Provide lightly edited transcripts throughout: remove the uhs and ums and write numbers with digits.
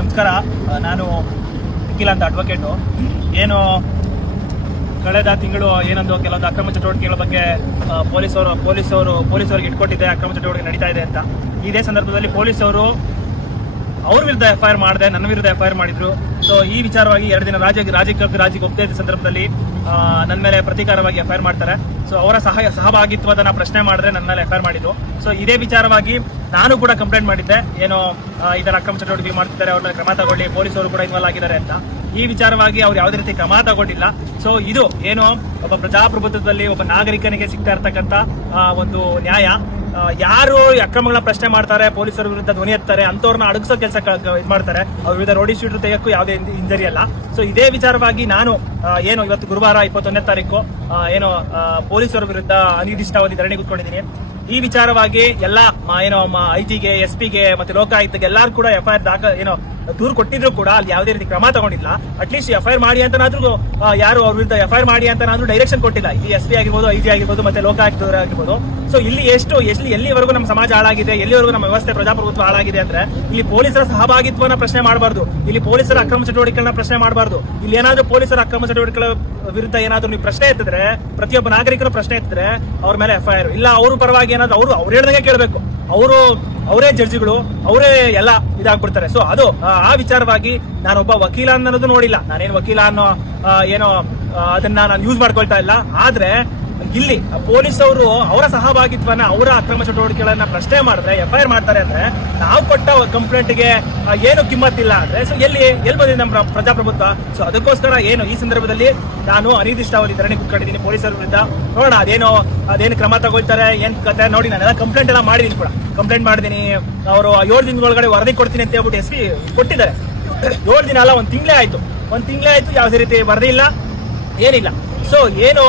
ನಮಸ್ಕಾರ. ನಾನು ನಿಖಿಲ್ ಅಂತ ಅಡ್ವೊಕೇಟು. ಏನು ಕಳೆದ ತಿಂಗಳು ಏನೊಂದು ಕೆಲವೊಂದು ಅಕ್ರಮ ಚಟುವಟಿಕೆಗಳ ಬಗ್ಗೆ ಪೊಲೀಸರಿಗೆ ಇಟ್ಕೊಟ್ಟಿದೆ, ಅಕ್ರಮ ಚಟುವಟಿಕೆ ನಡೀತಾ ಇದೆ ಅಂತ. ಇದೇ ಸಂದರ್ಭದಲ್ಲಿ ಪೊಲೀಸರು ಅವ್ರ ವಿರುದ್ಧ FIR ಮಾಡಿದೆ, ನನ್ನ ವಿರುದ್ಧ FIR ಮಾಡಿದ್ರು. ಸೊ ಈ ವಿಚಾರವಾಗಿ 2 ದಿನ ರಾಜ್ಯಕ್ಕೆ ಒಪ್ಪದೇ ಇದ್ದ ಸಂದರ್ಭದಲ್ಲಿ ನನ್ನ ಮೇಲೆ ಪ್ರತೀಕಾರವಾಗಿ FIR ಮಾಡ್ತಾರೆ. ಸೊ ಅವರ ಸಹಭಾಗಿತ್ವದನ್ನ ಪ್ರಶ್ನೆ ಮಾಡಿದ್ರೆ ನನ್ನ ಮೇಲೆ FIR ಮಾಡಿದ್ರು. ಸೊ ಇದೇ ವಿಚಾರವಾಗಿ ನಾನು ಕೂಡ ಕಂಪ್ಲೇಂಟ್ ಮಾಡಿದ್ದೆ, ಏನೋ ಇದರ ಅಕ್ರಮ ಚಟುವಟಿಕೆ ಮಾಡ್ತಿದ್ದಾರೆ, ಅವ್ರ ಮೇಲೆ ಕ್ರಮ ತಗೊಳ್ಳಿ, ಪೊಲೀಸರು ಕೂಡ ಇನ್ವಾಲ್ವ್ ಆಗಿದ್ದಾರೆ ಅಂತ. ಈ ವಿಚಾರವಾಗಿ ಅವ್ರು ಯಾವುದೇ ರೀತಿ ಕ್ರಮ ತಗೊಂಡಿಲ್ಲ. ಸೊ ಇದು ಏನು ಒಬ್ಬ ಪ್ರಜಾಪ್ರಭುತ್ವದಲ್ಲಿ ಒಬ್ಬ ನಾಗರಿಕನಿಗೆ ಸಿಗ್ತಾ ಇರ್ತಕ್ಕಂಥ ಒಂದು ನ್ಯಾಯ. ಯಾರು ಅಕ್ರಮಗಳನ್ನ ಪ್ರಶ್ನೆ ಮಾಡ್ತಾರೆ, ಪೊಲೀಸರ ವಿರುದ್ಧ ಧ್ವನಿ ಎತ್ತಾರೆ, ಅಂತವ್ರನ್ನ ಅಡಗಿಸೋ ಕೆಲಸ ಇದು ಮಾಡ್ತಾರೆ, ಅವ್ರ ವಿರುದ್ಧ ರೋಡಿ ಶೀಟರ್ ತೆಗೆಯಕ್ಕೂ ಯಾವುದೇ ಇಂಜರಿ ಅಲ್ಲ. ಸೊ ಇದೇ ವಿಚಾರವಾಗಿ ನಾನು ಏನು ಇವತ್ತು ಗುರುವಾರ 21ನೇ ತಾರೀಕು ಏನು ಪೊಲೀಸರ ವಿರುದ್ಧ ಅನಿರ್ದಿಷ್ಟಾವಧಿ ಧರಣಿ ಕೂತ್ಕೊಂಡಿದ್ದೀನಿ. ಈ ವಿಚಾರವಾಗಿ ಎಲ್ಲ ಏನೋ ಐಜಿಗೆ, SP ಗೆ ಮತ್ತೆ ಲೋಕಾಯುಕ್ತಗೆ ಎಲ್ಲರೂ ಕೂಡ FIR ಏನೋ ದೂರು ಕೊಟ್ಟಿದ್ರು ಕೂಡ ಅಲ್ಲಿ ಯಾವುದೇ ರೀತಿ ಕ್ರಮ ತಗೊಂಡಿಲ್ಲ. ಅಟ್ಲೀಸ್ಟ್ FIR ಮಾಡಿ ಅಂತನಾದ್ರೂ ಯಾರು ಅವ್ರ ವಿರುದ್ಧ FIR ಮಾಡಿ ಅಂತನಾದ್ರೂ ಡೈರೆಕ್ಷನ್ ಕೊಟ್ಟಿಲ್ಲ. ಈ SP ಆಗಿರ್ಬೋದು, IG ಆಗಿರ್ಬೋದು, ಮತ್ತೆ ಲೋಕಾಯುಕ್ತ ಆಗಿರ್ಬೋದು. ಸೊ ಇಲ್ಲಿ ಎಲ್ಲಿವರೆಗೂ ನಮ್ಮ ಸಮಾಜ ಹಾಳಾಗಿದೆ, ಎಲ್ಲಿವರೆಗೂ ನಮ್ಮ ವ್ಯವಸ್ಥೆ ಪ್ರಜಾಪ್ರಭುತ್ವ ಹಾಳಾಗಿದೆ ಅಂದ್ರೆ ಇಲ್ಲಿ ಪೊಲೀಸರ ಸಹಭಾಗಿತ್ವನ ಪ್ರಶ್ನೆ ಮಾಡಬಾರ್ದು, ಇಲ್ಲಿ ಪೊಲೀಸರ ಅಕ್ರಮ ಚಟುವಟಿಕೆಗಳನ್ನ ಪ್ರಶ್ನೆ ಮಾಡಬಾರ್ದು. ಇಲ್ಲಿ ಏನಾದ್ರೂ ಪೊಲೀಸರ ಅಕ್ರಮ ಚಟುವಟಿಕೆಗಳ ವಿರುದ್ಧ ಏನಾದ್ರೂ ನೀವು ಪ್ರಶ್ನೆ ಎತ್ತಿದ್ರೆ, ಪ್ರತಿಯೊಬ್ಬ ನಾಗರಿಕರು ಪ್ರಶ್ನೆ ಎತ್ತಿದ್ರೆ ಅವ್ರ ಮೇಲೆ FIR ಇಲ್ಲ. ಅವ್ರ ಪರವಾಗಿ ಏನಾದ್ರು ಅವ್ರು ಹೇಳ್ದಂಗೆ ಕೇಳಬೇಕು. ಅವರೇ ಜಡ್ಜಿಗಳು, ಅವರೇ ಎಲ್ಲ ಇದಾಗ್ಬಿಡ್ತಾರೆ. ಸೊ ಅದು ಆ ವಿಚಾರವಾಗಿ ನಾನೊಬ್ಬ ವಕೀಲ ಅನ್ನೋದು ನೋಡಿಲ್ಲ. ನಾನೇನು ವಕೀಲ ಅನ್ನೋ ಏನೋ ಅದನ್ನ ನಾನು ಯೂಸ್ ಮಾಡ್ಕೊಳ್ತಾ ಇಲ್ಲ. ಆದ್ರೆ ಇಲ್ಲಿ ಪೊಲೀಸವರು ಅವರ ಸಹಭಾಗಿತ್ವನ, ಅವರ ಅಕ್ರಮ ಚಟುವಟಿಕೆಗಳನ್ನ ಪ್ರಶ್ನೆ ಮಾಡಿದ್ರೆ FIR ಮಾಡ್ತಾರೆ ಅಂದ್ರೆ ನಾವು ಕೊಟ್ಟ ಕಂಪ್ಲೇಂಟ್ಗೆ ಏನು ಕಿಮ್ಮತ್ತಿಲ್ಲ ಅಂದ್ರೆ ಸೊ ಎಲ್ಲಿ ಬಂದಿದೆ ನಮ್ಮ ಪ್ರಜಾಪ್ರಭುತ್ವ? ಸೊ ಅದಕ್ಕೋಸ್ಕರ ಏನು ಈ ಸಂದರ್ಭದಲ್ಲಿ ನಾನು ಅನಿರ್ದಿಷ್ಟಾವಧಿ ಧರಣಿ ಕೂತ್ಕೊಂಡಿದ್ದೀನಿ ಪೊಲೀಸರ ವಿರುದ್ಧ. ನೋಡೋಣ ಅದೇನು ಕ್ರಮ ತಗೊಳ್ತಾರೆ, ಏನ್ ಕತೆ ನೋಡಿ. ನಾನೆಲ್ಲ ಕಂಪ್ಲೇಂಟ್ ಎಲ್ಲ ಮಾಡಿದೀನಿ ಕೂಡ, ಕಂಪ್ಲೇಂಟ್ ಮಾಡಿದೀನಿ. ಅವರು 7 ದಿನದೊಳಗಡೆ ವರದಿ ಕೊಡ್ತೀನಿ ಅಂತ ಹೇಳ್ಬಿಟ್ಟು SP ಕೊಟ್ಟಿದ್ದಾರೆ. 7 ದಿನ ಅಲ್ಲ, ಒಂದು ತಿಂಗಳೇ ಆಯ್ತು. ಯಾವುದೇ ರೀತಿ ವರದಿ ಇಲ್ಲ, ಏನಿಲ್ಲ. ಸೊ ಏನು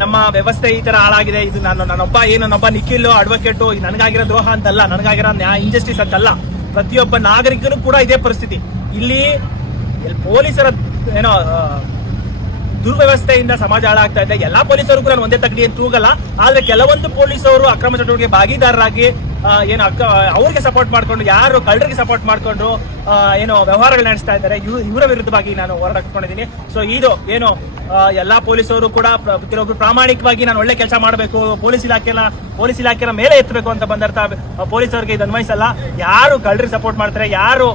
ನಮ್ಮ ವ್ಯವಸ್ಥೆ ಈ ತರ ಹಾಳಾಗಿದೆ. ಇದು ನನ್ನೊಬ್ಬ ನಿಖಿಲ್ ಅಡ್ವೊಕೇಟು ನನಗಾಗಿರೋ ದ್ರೋಹ ಅಂತಲ್ಲ, ನನಗಾಗಿರೋ ಇಂಜಸ್ಟಿಸ್ ಅಂತಲ್ಲ. ಪ್ರತಿಯೊಬ್ಬ ನಾಗರಿಕನು ಕೂಡ ಇದೇ ಪರಿಸ್ಥಿತಿ. ಇಲ್ಲಿ ಪೊಲೀಸರ ಏನೋ ದುರ್ವ್ಯವಸ್ಥೆಯಿಂದ ಸಮಾಜ ಹಾಳಾಗ್ತಾ ಇದೆ. ಎಲ್ಲಾ ಪೊಲೀಸರು ಕೂಡ ಒಂದೇ ತಗಡಿ ಅಂತ ತೂಗಲ್ಲ. ಆದ್ರೆ ಕೆಲವೊಂದು ಪೊಲೀಸರು ಅಕ್ರಮ ಚಟುವಟಿಕೆ ಭಾಗಿದಾರರಾಗಿ ಏನು ಅವ್ರಿಗೆ ಸಪೋರ್ಟ್ ಮಾಡ್ಕೊಂಡು, ಯಾರು ಕಳ್ಳರಿಗೆ ಸಪೋರ್ಟ್ ಮಾಡ್ಕೊಂಡು ಏನೋ ವ್ಯವಹಾರಗಳು ನಡೆಸ್ತಾ ಇದ್ದಾರೆ, ಇವರ ವಿರುದ್ಧವಾಗಿ ನಾನು ಹೋರಾಟ ಹಾಕೊಂಡಿದ್ದೀನಿ. ಸೊ ಇದು ಏನು ಎಲ್ಲಾ ಪೊಲೀಸರು ಕೂಡ ಕೆಲವೊಬ್ರು ಪ್ರಾಮಾಣಿಕವಾಗಿ ನಾನು ಒಳ್ಳೆ ಕೆಲಸ ಮಾಡಬೇಕು, ಪೊಲೀಸ್ ಇಲಾಖೆನ ಮೇಲೆ ಎತ್ತಬೇಕು ಅಂತ ಬಂದರ್ಥ ಪೊಲೀಸರಿಗೆ ಇದು ಅನ್ವಯಿಸಲ್ಲ. ಯಾರು ಕಳ್ಳರಿಗೆ ಸಪೋರ್ಟ್ ಮಾಡ್ತಾರೆ, ಯಾರು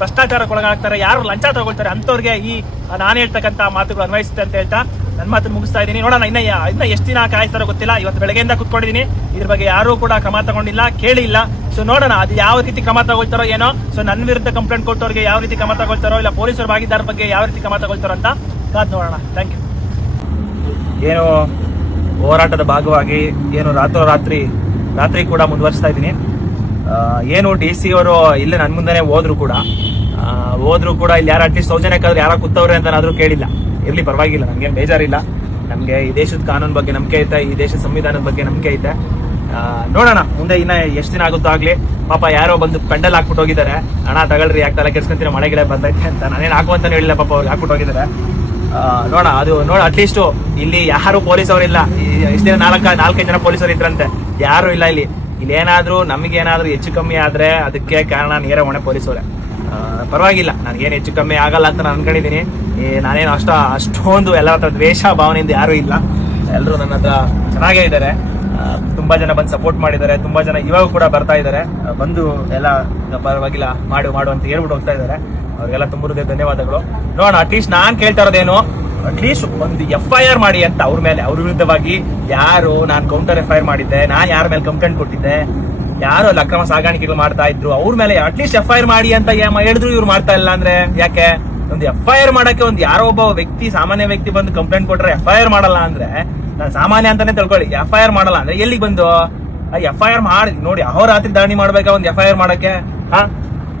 ಭ್ರಷ್ಟಾಚಾರಕ್ಕೆ ಒಳಗಾಗ್ತಾರೆ, ಯಾರು ಲಂಚ ತಗೊಳ್ತಾರೆ ಅಂತವ್ರಿಗೆ ಈ ನಾನು ಹೇಳ್ತಕ್ಕಂಥ ಮಾತುಗಳು ಅನ್ವಯಿಸುತ್ತೆ ಅಂತ ಹೇಳ್ತಾ ನನ್ನ ಮಾತನ್ನು ಮುಗಿಸ್ತಾ ಇದ್ದೀನಿ. ನೋಡೋಣ ಇನ್ನ ಎಷ್ಟು ದಿನ ಕಾಯಿಸ್ತಾರೋ ಗೊತ್ತಿಲ್ಲ. ಇವತ್ತು ಬೆಳಗ್ಗೆಯಿಂದ ಕುತ್ಕೊಂಡಿದ್ದೀನಿ, ಇದ್ರ ಬಗ್ಗೆ ಯಾರು ಕೂಡ ಕ್ರಮ ತಗೊಂಡಿಲ್ಲ, ಕೇಳಿಲ್ಲ. ಸೊ ನೋಡೋಣ ಅದು ಯಾವ ರೀತಿ ಕ್ರಮ ತಗೊಳ್ತಾರೋ ಏನೋ. ಸೊ ನನ್ನ ವಿರುದ್ಧ ಕಂಪ್ಲೇಂಟ್ ಕೊಟ್ಟವ್ರಿಗೆ ಯಾವ ರೀತಿ ಕ್ರಮ ತಗೊಳ್ತಾರೋ, ಇಲ್ಲ ಪೊಲೀಸರ ಭಾಗಿದಾರ ಬಗ್ಗೆ ಯಾವ ರೀತಿ ಕ್ರಮ ತಗೊಳ್ತಾರೋ ಅಂತ ಕಾದ್ ನೋಡೋಣ. Thank you. ಏನು ಹೋರಾಟದ ಭಾಗವಾಗಿ ಏನು ರಾತ್ರಿ ಕೂಡ ಮುಂದುವರಿಸ್ತಾ ಇದ್ದೀನಿ. ಏನು DC ಅವರು ಇಲ್ಲೇ ನನ್ನ ಮುಂದೆನೆ ಹೋದ್ರು ಕೂಡ ಇಲ್ಲಿ ಯಾರು ಅಟ್ಲೀಸ್ಟ್ ಸೌಜನ್ಯಕ್ಕಾದ್ರೂ ಯಾರ ಕೂತವ್ರೆ ಅಂತನಾದ್ರೂ ಕೇಳಿಲ್ಲ. ಇರ್ಲಿ, ಪರವಾಗಿಲ್ಲ, ನಮ್ಗೇನು ಬೇಜಾರಿಲ್ಲ. ನಮ್ಗೆ ಈ ದೇಶದ ಕಾನೂನು ಬಗ್ಗೆ ನಂಬಿಕೆ ಐತೆ, ಈ ದೇಶದ ಸಂವಿಧಾನದ ಬಗ್ಗೆ ನಂಬಿಕೆ ಐತೆ. ನೋಡೋಣ ಮುಂದೆ ಇನ್ನ ಎಷ್ಟು ದಿನ ಆಗುತ್ತೋ ಆಗ್ಲಿ. ಪಾಪ ಯಾರೋ ಬಂದು ಪೆಂಡಲ್ ಹಾಕ್ಬಿಟ್ಟು ಹೋಗಿದ್ದಾರೆ, ಹಣ ತಗೊಳ್ರಿ, ಯಾಕೆ ತಲೆ ಕೆಡ್ಸ್ಕೊಂತೀರ, ಮಳೆಗಿಳೆ ಬಂದೈತೆ ಅಂತ. ನಾನೇನು ಹಾಕುವಂತಾನೆ ಹೇಳಿಲ್ಲ, ಪಾಪ ಅವ್ರಿಗೆ ಹಾಕ್ಬಿಟ್ಟು ಹೋಗಿದ್ದಾರೆ. ನೋಡ ಅಟ್ಲೀಸ್ಟ್ ಇಲ್ಲಿ ಯಾರು ಪೊಲೀಸ್ ಅವರಿಲ್ಲ. ಇಷ್ಟು ದಿನ 4-5 ಜನ ಪೊಲೀಸರು ಇದ್ರಂತೆ, ಯಾರು ಇಲ್ಲ ಇಲ್ಲಿ. ಏನಾದ್ರೂ ನಮಗೇನಾದ್ರೂ ಹೆಚ್ಚು ಕಮ್ಮಿ ಆದ್ರೆ ಅದಕ್ಕೆ ಕಾರಣ ನೇರ ಹೊಣೆ ಪೊಲೀಸವರೇ. ಪರವಾಗಿಲ್ಲ, ನನಗೇನು ಹೆಚ್ಚು ಕಮ್ಮಿ ಆಗಲ್ಲ ಅಂತ ನಾನು ಅನ್ಕೊಂಡಿದ್ದೀನಿ. ನಾನೇನು ಅಷ್ಟೊಂದು ಎಲ್ಲ ಹತ್ರ ದ್ವೇಷ ಭಾವನೆಯಿಂದ ಯಾರು ಇಲ್ಲ, ಎಲ್ಲರೂ ನನ್ನ ಹತ್ರ ಚೆನ್ನಾಗೇ ಇದ್ದಾರೆ. ತುಂಬಾ ಜನ ಬಂದು ಸಪೋರ್ಟ್ ಮಾಡಿದ್ದಾರೆ, ತುಂಬಾ ಜನ ಇವಾಗ ಕೂಡ ಬರ್ತಾ ಇದ್ದಾರೆ, ಬಂದು ಎಲ್ಲ ಪರವಾಗಿಲ್ಲ ಮಾಡು ಅಂತ ಹೇಳ್ಬಿಟ್ಟು ಹೋಗ್ತಾ ಇದ್ದಾರೆ. ಅವ್ರಿಗೆಲ್ಲ ತುಂಬ ಹೃದಯ ಧನ್ಯವಾದಗಳು. ನೋಡೋಣ, ಅಟ್ಲೀಸ್ಟ್ ನಾನ್ ಕೇಳ್ತಾ ಇರೋದೇನು, ಅಟ್ಲೀಸ್ಟ್ ಒಂದು FIR ಮಾಡಿ ಅಂತ ಅವ್ರ ಮೇಲೆ, ಅವ್ರ ವಿರುದ್ಧವಾಗಿ. ಯಾರು ನಾನು ಕೌಂಟರ್ FIR ಮಾಡಿದ್ದೆ, ನಾನು ಯಾರ ಮೇಲೆ ಕಂಪ್ಲೇಂಟ್ ಕೊಟ್ಟಿದ್ದೆ, ಯಾರು ಅಲ್ಲಿ ಅಕ್ರಮ ಸಾಗಾಣಿಕೆಗಳು ಮಾಡ್ತಾ ಇದ್ರು ಅವ್ರ ಮೇಲೆ ಅಟ್ಲೀಸ್ಟ್ FIR ಮಾಡಿ ಅಂತ ಹೇಳಿದ್ರು ಇವ್ರು ಮಾಡ್ತಾ ಇಲ್ಲ ಅಂದ್ರೆ ಯಾಕೆ? ಒಂದು FIR ಮಾಡಕ್ಕೆ ಒಂದು ಯಾರೋ ಒಬ್ಬ ವ್ಯಕ್ತಿ, ಸಾಮಾನ್ಯ ವ್ಯಕ್ತಿ ಬಂದು ಕಂಪ್ಲೇಂಟ್ ಕೊಟ್ರೆ FIR ಮಾಡಲ್ಲ ಅಂದ್ರೆ, ನಾನು ಸಾಮಾನ್ಯ ಅಂತಾನೆ ತಿಳ್ಕೊಳ್ಳಿ, FIR ಮಾಡಲ್ಲ ಅಂದ್ರೆ ಎಲ್ಲಿಗೆ ಬಂದು FIR ಮಾಡಿ ನೋಡಿ. ಅಹೋರಾತ್ರಿ ಧರಣಿ ಮಾಡ್ಬೇಕಾ ಒಂದು FIR ಮಾಡಕ್ಕೆ?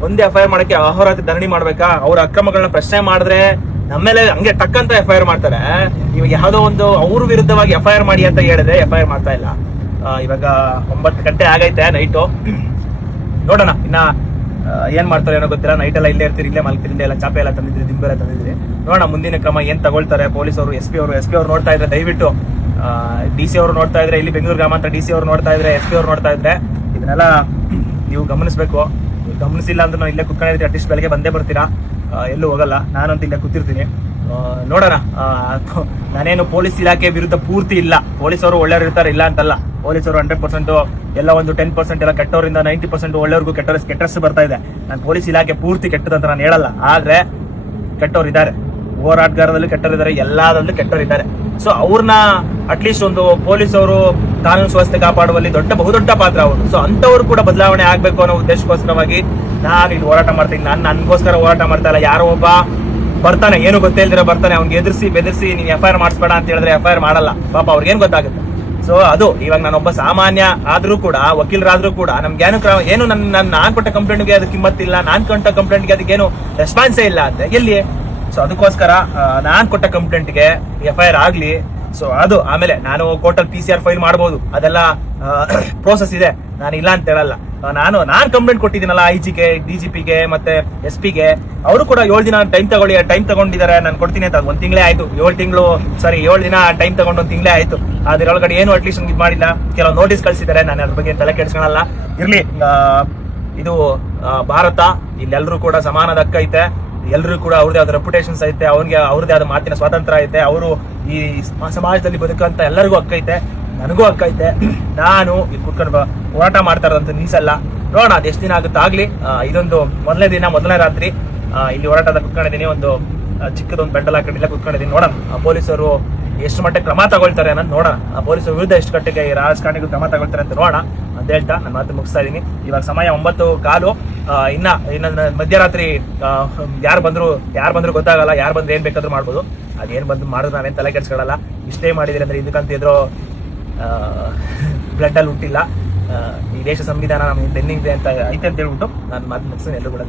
ಒಂದೇ FIR ಮಾಡಕ್ಕೆ ಅಹೋರಾತ್ರಿ ಧರಣಿ ಮಾಡ್ಬೇಕಾ? ಅವ್ರ ಅಕ್ರಮಗಳನ್ನ ಪ್ರಶ್ನೆ ಮಾಡಿದ್ರೆ ನಮ್ಮೇಲೆ ಹಂಗೆ ಟಕ್ಕಂತ FIR ಮಾಡ್ತಾರೆ. ಇವಾಗ ಯಾವ್ದೋ ಒಂದು ಅವ್ರ ವಿರುದ್ಧವಾಗಿ FIR ಮಾಡಿ ಅಂತ ಹೇಳಿದ್ರೆ FIR ಮಾಡ್ತಾ ಇಲ್ಲ. ಇವಾಗ 9 ಗಂಟೆ ಆಗೈತೆ ನೈಟು. ನೋಡೋಣ ಇನ್ನ ಏನ್ ಮಾಡ್ತಾರೆ ಏನೋ ಗೊತ್ತಿಲ್ಲ. ನೈಟ್ ಎಲ್ಲ ಇಲ್ಲೇ ಇರ್ತೀರಿ, ಇಲ್ಲೇ ಮಲ್ಕಿರಿ, ಎಲ್ಲ ಚಾಪೆ ಎಲ್ಲ ತಂದಿದ್ರಿ, ದಿಂಬೆಲ್ಲ ತಂದಿದ್ರಿ. ನೋಡೋಣ ಮುಂದಿನ ಕ್ರಮ ಏನ್ ತಗೊಳ್ತಾರೆ ಪೊಲೀಸರು. SP ಅವರು ನೋಡ್ತಾ ಇದ್ರೆ ದಯವಿಟ್ಟು, DC ಅವರು ನೋಡ್ತಾ ಇದ್ರೆ, ಇಲ್ಲಿ ಬೆಂಗಳೂರು ಗ್ರಾಮಾಂತರ DC ಅವರು ನೋಡ್ತಾ ಇದ್ರೆ, SP ಅವರು ನೋಡ್ತಾ ಇದ್ರೆ, ಇದನ್ನೆಲ್ಲ ನೀವು ಗಮನಿಸಬೇಕು. ಗಮನಿಸಿಲ್ಲ ಅಂದ್ರೆ ನಾವು ಇಲ್ಲೇ ಕುತ್ಕೊಂಡಿರ್ತೀವಿ. ಅಟ್ಲೀಸ್ಟ್ ಬೆಳಗ್ಗೆ ಬಂದೇ ಬರ್ತೀರಾ, ಎಲ್ಲೂ ಹೋಗಲ್ಲ. ನಾನಂತೂ ಇಲ್ಲೇ ಕೂತಿರ್ತೀನಿ. ನೋಡೋಣ. ನಾನೇನು ಪೊಲೀಸ್ ಇಲಾಖೆ ವಿರುದ್ಧ ಪೂರ್ತಿ ಇಲ್ಲ. ಪೊಲೀಸರು ಒಳ್ಳೆಯವರು ಇರ್ತಾರೆ, ಇಲ್ಲ ಅಂತಲ್ಲ. ಪೊಲೀಸರು 100% ಎಲ್ಲ ಒಂದು 10% ಎಲ್ಲ ಕೆಟ್ಟವರಿಂದ 90% ಒಳ್ಳೆಯವ್ರಿಗೂ ಕೆಟ್ಟರಷ್ಟು ಬರ್ತಾ ಇದೆ. ನಾನು ಪೊಲೀಸ್ ಇಲಾಖೆ ಪೂರ್ತಿ ಕೆಟ್ಟದಂತ ನಾನು ಹೇಳಲ್ಲ, ಆದ್ರೆ ಕೆಟ್ಟವ್ರು ಇದ್ದಾರೆ, ಹೋರಾಟಗಾರದಲ್ಲಿ ಕೆಟ್ಟವರಿದ್ದಾರೆ, ಎಲ್ಲದರಲ್ಲೂ ಕೆಟ್ಟವರಿದ್ದಾರೆ. ಸೊ ಅವ್ರನ್ನ ಅಟ್ಲೀಸ್ಟ್ ಒಂದು ಪೊಲೀಸವರು ಕಾನೂನು ಸುವ್ಯವಸ್ಥೆ ಕಾಪಾಡುವಲ್ಲಿ ಬಹುದೊಡ್ಡ ಪಾತ್ರ ಅವರು. ಸೊ ಅಂತವ್ರು ಕೂಡ ಬದಲಾವಣೆ ಆಗ್ಬೇಕು ಅನ್ನೋ ಉದ್ದೇಶಕ್ಕೋಸ್ಕರವಾಗಿ ನಾನು ಇಲ್ಲಿ ಹೋರಾಟ ಮಾಡ್ತೀನಿ. ನಾನು ನನ್ಗೋಸ್ಕರ ಹೋರಾಟ ಮಾಡ್ತಾ ಇಲ್ಲ. ಯಾರೋ ಒಬ್ಬ ಬರ್ತಾನೆ, ಏನು ಗೊತ್ತೇ ಇಲ್ದಿರ ಬರ್ತಾನೆ, ಅವ್ನಿಗೆ ಎದುರಿಸಿ ಬೆದರಿಸಿ ನೀನ್ FIR ಮಾಡಿಸ್ಬೇಡ ಅಂತ ಹೇಳಿದ್ರೆ FIR ಮಾಡಲ್ಲ. ಪಾಪ ಅವ್ರಿಗೇನ್ ಗೊತ್ತಾಗುತ್ತೆ. ಸೊ ಅದು ಇವಾಗ ನಾನೊಬ್ಬ ಸಾಮಾನ್ಯ ಆದ್ರೂ ಕೂಡ, ವಕೀಲರಾದ್ರೂ ಕೂಡ ನಮ್ಗೆ ಏನು ನಾನ್ ಕೊಟ್ಟ ಕಂಪ್ಲೇಂಟ್ಗೆ ಅದಕ್ಕೆ ಕಿಮ್ಮತ್ತಿಲ್ಲ, ನಾನ್ ಕೊಟ್ಟ ಕಂಪ್ಲೇಂಟ್ಗೆ ಅದಕ್ಕೇನು ರೆಸ್ಪಾನ್ಸೇ ಇಲ್ಲ ಅಂತ ಎಲ್ಲಿ. ಸೊ ಅದಕ್ಕೋಸ್ಕರ ನಾನ್ ಕೊಟ್ಟ ಕಂಪ್ಲೇಂಟ್ಗೆ FIR ಆಗ್ಲಿ. ಸೊ ಅದು ಆಮೇಲೆ ನಾನು ಕೋರ್ಟಲ್ PCR ಫೈಲ್ ಮಾಡಬಹುದು, ಅದೆಲ್ಲ ಪ್ರೋಸೆಸ್ ಇದೆ, ನಾನು ಇಲ್ಲ ಅಂತ ಹೇಳಲ್ಲ. ನಾನ್ ಕಂಪ್ಲೇಂಟ್ ಕೊಟ್ಟಿದ್ದೀನಲ್ಲ IGಗೆ, DGPಗೆ ಮತ್ತೆ SP ಗೆ, ಅವರು ಕೂಡ 7 ದಿನ ಟೈಮ್ ತಗೊಂಡಿದ್ದಾರೆ. ನಾನು ಕೊಡ್ತೀನಿ ಅಂತ 1 ತಿಂಗಳೇ ಆಯ್ತು. 7 ದಿನ ಟೈಮ್ ತಗೊಂಡು 1 ತಿಂಗಳೇ ಆಯ್ತು. ಅದ್ರೊಳಗಡೆ ಏನು ಅಟ್ಲೀಸ್ಟ್ ಇದು ಮಾಡಿಲ್ಲ. ಕೆಲವು ನೋಟಿಸ್ ಕಳಿಸಿದ್ದಾರೆ, ನಾನು ಅದ್ರ ಬಗ್ಗೆ ತಲೆ ಕೆಡಿಸ್ಕೊಳ್ಳಲ್ಲ. ಇರ್ಲಿ, ಇದು ಭಾರತ, ಇಲ್ಲೆಲ್ಲರೂ ಕೂಡ ಸಮಾನದ ಹಕ್ಕ ಐತೆ. ಎಲ್ಲರೂ ಕೂಡ ಅವ್ರದೇ ಆದ ರೆಪ್ಯುಟೇಷನ್ಸ್ ಐತೆ, ಅವ್ರದೇ ಆದ ಮಾತಿನ ಸ್ವಾತಂತ್ರ್ಯ ಐತೆ. ಅವರು ಈ ಸಮಾಜದಲ್ಲಿ ಬದುಕಂತ ಎಲ್ಲರಿಗೂ ಹಕ್ಕ ಐತೆ, ನನಗೂ ಹಕ್ಕ ಐತೆ. ನಾನು ಇಲ್ಲಿ ಕುತ್ಕೊಂಡು ಹೋರಾಟ ಮಾಡ್ತಾ ಇರೋದಂತ ನಿಲ್ಸಲ್ಲ. ನೋಡೋಣ ಅದು ಎಷ್ಟು ದಿನ ಆಗುತ್ತೆ ಆಗ್ಲಿ. ಇದೊಂದು ಮೊದಲನೇ ರಾತ್ರಿ ಇಲ್ಲಿ ಹೋರಾಟದ ಕುತ್ಕೊಂಡಿದ್ದೀನಿ. ಒಂದು ಚಿಕ್ಕದೊಂದು ಬೆಂಡಲ್ ಹಾಕೊಂಡಿಲ್ಲ ಕುತ್ಕೊಂಡಿದ್ದೀನಿ. ನೋಡೋಣ ಪೊಲೀಸರು ಎಷ್ಟು ಮಟ್ಟಕ್ಕೆ ಕ್ರಮ ತಗೊಳ್ತಾರೆ ಅನ್ನೋದು ನೋಡೋಣ. ಪೊಲೀಸರ ವಿರುದ್ಧ ಎಷ್ಟು ಕಟ್ಟಿಗೆ ರಾಜಕಾರಣಿಗಳು ಕ್ರಮ ತಗೊಳ್ತಾರೆ ಅಂತ ನೋಡೋಣ ಅಂತ ಹೇಳ್ತಾ ನನ್ನ ಮಾತು ಮುಗಿಸ್ತಾ ಇದ್ದೀನಿ. ಇವಾಗ ಸಮಯ 9:15. ಇನ್ನ ಮಧ್ಯರಾತ್ರಿ ಯಾರು ಬಂದ್ರು ಗೊತ್ತಾಗಲ್ಲ. ಯಾರು ಬಂದ್ರೆ ಏನ್ ಬೇಕಾದ್ರೂ ಮಾಡ್ಬೋದು. ಅದೇನ್ ಬಂದು ಮಾಡಿದ್ರು ನಾವೇನ್ ತಲೆ ಕೆಡ್ಸ್ಕೊಳ್ಳಲ್ಲ. ಇಷ್ಟೇ ಮಾಡಿದ್ರೆ ಅಂದ್ರೆ ಇದಕ್ಕಂತ ಇದ್ರೋ ಬ್ಲಡ್ ಅಲ್ಲಿ ಹುಟ್ಟಿಲ್ಲ. ಈ ದೇಶ ಸಂವಿಧಾನ ನಮ್ಗೆ ಬೆನ್ನಿಂಗ್ ಅಂತ ಐತೆ ಅಂತ ಹೇಳ್ಬಿಟ್ಟು ನಾನು ಮಾತು ಮುಗಿಸ್ತೀನಿ. ಎಲ್ಲರೂ ಕೂಡ